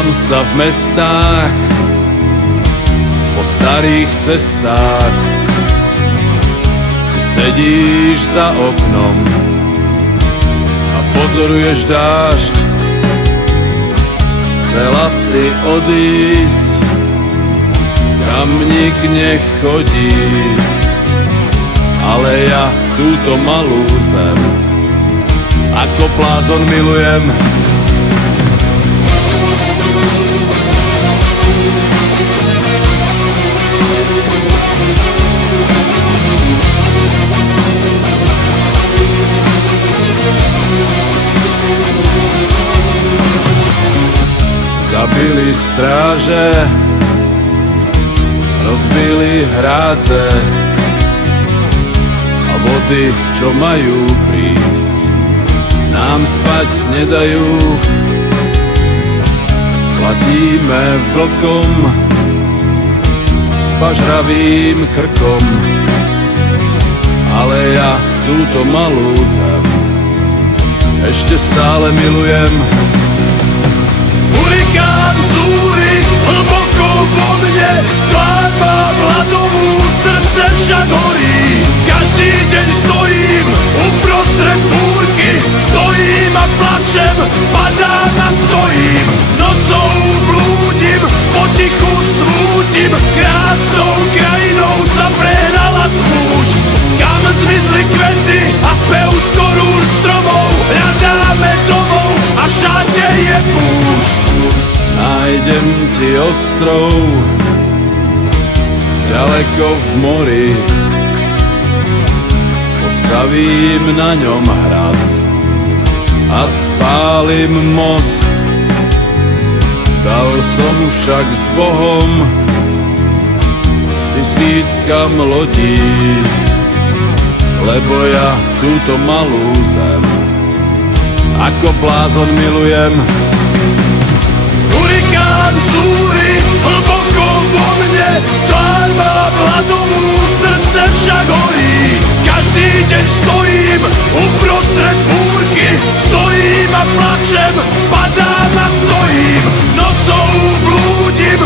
Hýbam sa v mestách, po starých cestách. Ty sedíš za oknom a pozoruješ dážď. Chcela si odísť, kam nik nech chodí, ale ja túto malú zem ako blázon milujem. Zabili stráže, rozbili hrádze a vody, čo majú prísť, nám spať nedajú. Platíme vlkom s pažravým krkom, ale ja túto malú zem ešte stále milujem. Hurikán zúri hlboko vo mne, tvár mám hladovú, srdce však horí. Každý deň stojím uprostred búrky, stojím a plačem, padám a stojím. Nocou blúdim, potichu smútim, krásnou krajinou sa prehnala spúšť. Kam zmizli kvety a spev z korún stromov, hľadáme domov a všade je púšť. Nájdem ti ostrov ďaleko v mori, postavím na ňom hrad a spálim most. Dal som však s Bohom tisíckam lodí, lebo ja túto malú zem ako blázon milujem. Hurikán zúri hlboko vo mne, tvár mám hladovú, srdce však horí. Každý deň stojím uprostred búrky, stojím a plačem, padám a stojím. Nocou blúdim,